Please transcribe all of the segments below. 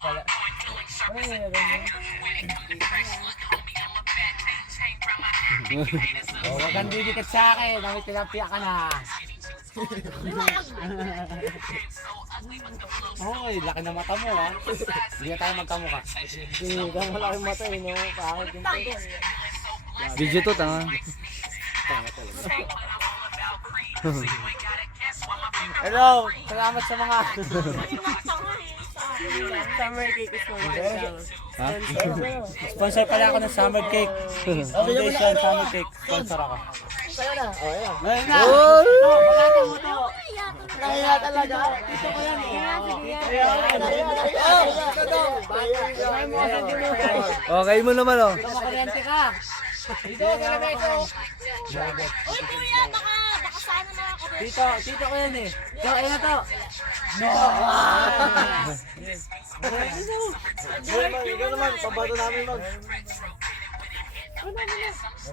Pala. Ay, meron yun. Huwag kang didikit sa akin. May tilapia ka na. Hoy, laki na mata mo ha. Hindi na tayo magkamukha. Hindi ka malaki mata eh, no? Pangit yung pito. Video to, tanga. Hello! Salamat sa mga... Summer cake is for Ha? Sponsor pala ako ng summer cake. Foundation, summer cake. Sponsor ako. Sa'yo na. Oh, ayan. Ayun na! Oh! Pagkata mo to! Kaya talaga. Dito ko yan eh. Okay mo naman, oh. Dito makaryente ka. Dito, gano'n ito. Uy, kuya, baka sana makakaroon. Dito ko yan eh. Dito, ayun na to. No! Ikaw naman, pabato namin mag.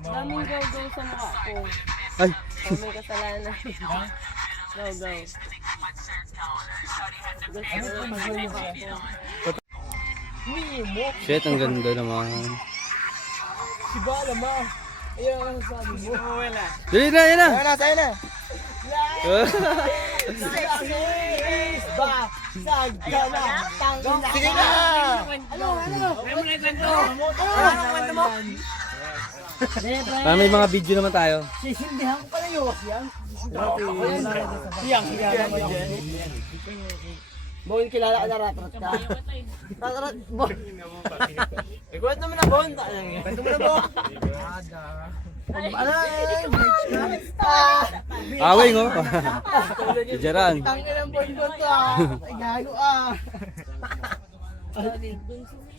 Daming go-go sa mukha ko. Ay. May kasalanan. Go-go. Shit, ang ganda naman. Si Bala ma. Ayan ang sabi mo. Wala. Dali na, yan na. Ayan na, sa'yo na. Ba, sag ka na. Sige na. Ano? May mo na kwento. Ano kwento mo? Para may mga video naman tayo. Sisindihan ko pala yung yan. Siyang naman yan. Bon, kilala ka na ratrat ka? Ratrat, Bon. Ikwento mo na, Bon. Ikwento mo na, Bon. Ano? Away, oh. Jaran. Tangin ang Bon to ah. Ay, gago ah.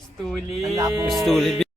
Stuli.